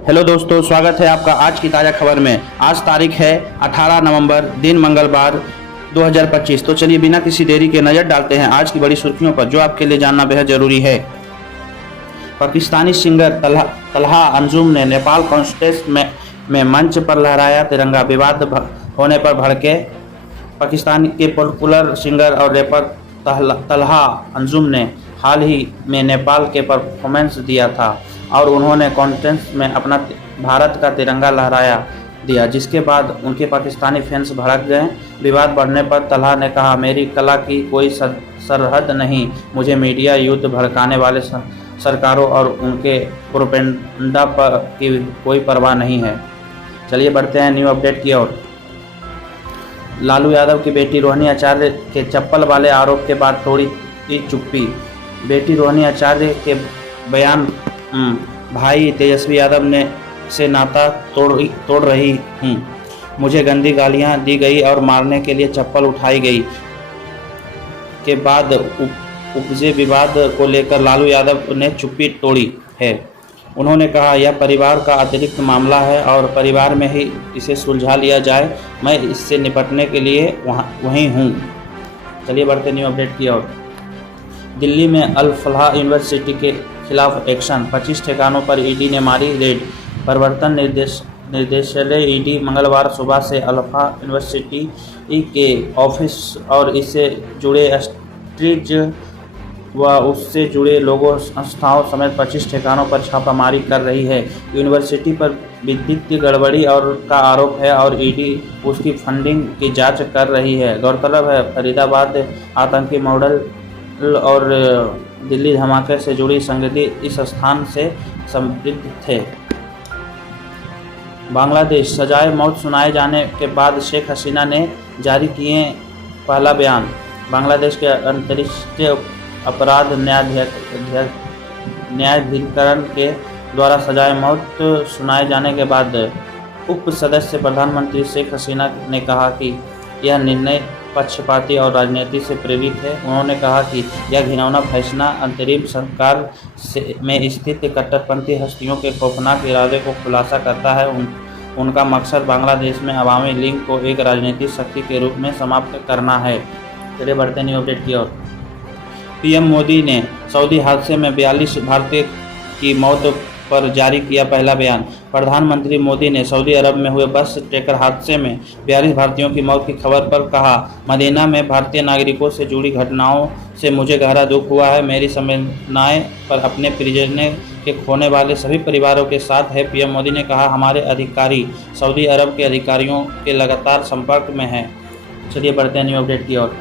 Hello दोस्तों, स्वागत है आपका आज की ताज़ा खबर में। आज तारीख है 18 नवंबर, दिन मंगलवार 2025। तो चलिए बिना किसी देरी के नज़र डालते हैं आज की बड़ी सुर्खियों पर, जो आपके लिए जानना बेहद ज़रूरी है। पाकिस्तानी सिंगर तलहा अंजुम ने नेपाल कॉन्टेस्ट में मंच पर लहराया तिरंगा। विवाद होने पर भड़के। पाकिस्तान के पॉपुलर सिंगर और रैपर तलहा अंजुम ने हाल ही में नेपाल के परफॉर्मेंस दिया था और उन्होंने कॉन्टेस्ट में अपना भारत का तिरंगा लहराया दिया, जिसके बाद उनके पाकिस्तानी फैंस भड़क गए। विवाद बढ़ने पर तलहा ने कहा, मेरी कला की कोई सरहद नहीं, मुझे मीडिया युद्ध भड़काने वाले सरकारों और उनके प्रोपेगेंडा पर की कोई परवाह नहीं है। चलिए बढ़ते हैं न्यू अपडेट की ओर। लालू यादव की बेटी रोहिणी आचार्य के चप्पल वाले आरोप के बाद तोड़ी चुप्पी। बेटी रोहिणी आचार्य के बयान, भाई तेजस्वी यादव ने से नाता तोड़ रही हूँ, मुझे गंदी गालियाँ दी गई और मारने के लिए चप्पल उठाई गई के बाद उपजे विवाद को लेकर लालू यादव ने चुप्पी तोड़ी है। उन्होंने कहा, यह परिवार का अतिरिक्त मामला है और परिवार में ही इसे सुलझा लिया जाए, मैं इससे निपटने के लिए वहीं हूँ। चलिए बढ़ते न्यू अपडेट की ओर। दिल्ली में अल फलाह यूनिवर्सिटी के खिलाफ एक्शन, 25 ठिकानों पर ईडी ने मारी रेड। प्रवर्तन निर्देशालय ईडी मंगलवार सुबह से अल फलाह यूनिवर्सिटी के ऑफिस और इससे जुड़े स्ट्रीट व उससे जुड़े लोगों संस्थाओं समेत 25 ठिकानों पर छापामारी कर रही है। यूनिवर्सिटी पर वित्तीय गड़बड़ी और का आरोप है और ईडी उसकी फंडिंग की जांच कर रही है। गौरतलब है, फरीदाबाद आतंकी मॉडल और दिल्ली धमाके से जुड़ी संगति इस स्थान से समृद्ध थे। बांग्लादेश, सजाए मौत सुनाए जाने के बाद शेख हसीना ने जारी किए पहला बयान। बांग्लादेश के अंतर्राष्ट्रीय अपराध न्यायाधिकरण के द्वारा सजाए मौत सुनाए जाने के बाद उप सदस्य प्रधानमंत्री शेख हसीना ने कहा कि यह निर्णय पक्षपाती और राजनीति से प्रेरित है। उन्होंने कहा कि यह घिनौना फैसला अंतरिम सरकार में स्थित कट्टरपंथी हस्तियों के खौफनाक इरादे को खुलासा करता है। उनका मकसद बांग्लादेश में अवामी लीग को एक राजनीतिक शक्ति के रूप में समाप्त करना है। चलिए बढ़ते न्यू अपडेट की ओर। पीएम मोदी ने सऊदी हादसे में 42 भारतीय की मौत पर जारी किया पहला बयान। प्रधानमंत्री मोदी ने सऊदी अरब में हुए बस टैंकर हादसे में 42 भारतीयों की मौत की खबर पर कहा, मदीना में भारतीय नागरिकों से जुड़ी घटनाओं से मुझे गहरा दुख हुआ है। मेरी संवेदनाएं पर अपने प्रियजनों के खोने वाले सभी परिवारों के साथ है। पीएम मोदी ने कहा, हमारे अधिकारी सऊदी अरब के अधिकारियों के लगातार संपर्क में हैं। चलिए बढ़ते हैं न्यू अपडेट की ओर।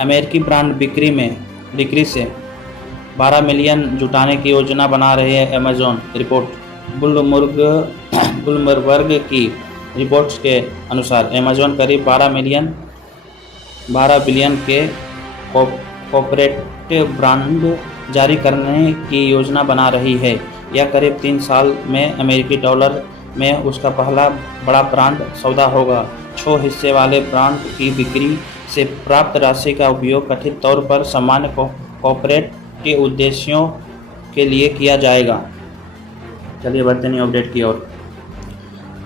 अमेरिकी ब्रांड बिक्री से 12 मिलियन जुटाने की योजना बना रही है अमेजॉन। रिपोर्ट, ब्लूमबर्ग की रिपोर्ट्स के अनुसार अमेजॉन करीब 12 बिलियन के कॉर्पोरेट ब्रांड जारी करने की योजना बना रही है। यह करीब 3 साल में अमेरिकी डॉलर में उसका पहला बड़ा ब्रांड सौदा होगा। 6 हिस्से वाले ब्रांड की बिक्री से प्राप्त राशि का उपयोग कथित तौर पर सामान्य कॉर्पोरेट के उद्देश्यों के लिए किया जाएगा। चलिए बढ़ते न्यू अपडेट की ओर।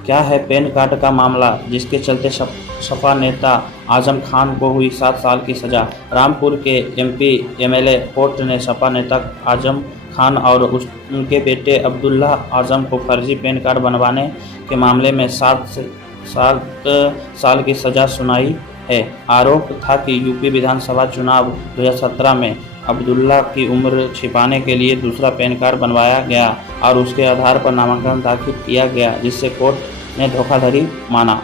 क्या है पैन कार्ड का मामला, जिसके चलते सपा नेता आजम खान को हुई 7 साल की सजा। रामपुर के एमपी एमएलए कोर्ट ने सपा नेता आजम खान और उनके बेटे अब्दुल्ला आजम को फर्जी पैन कार्ड बनवाने के मामले में 7 साल की सजा सुनाई है। आरोप था कि यूपी विधानसभा चुनाव 2017 में अब्दुल्ला की उम्र छिपाने के लिए दूसरा पैन कार्ड बनवाया गया और उसके आधार पर नामांकन दाखिल किया गया, जिससे कोर्ट ने धोखाधड़ी माना।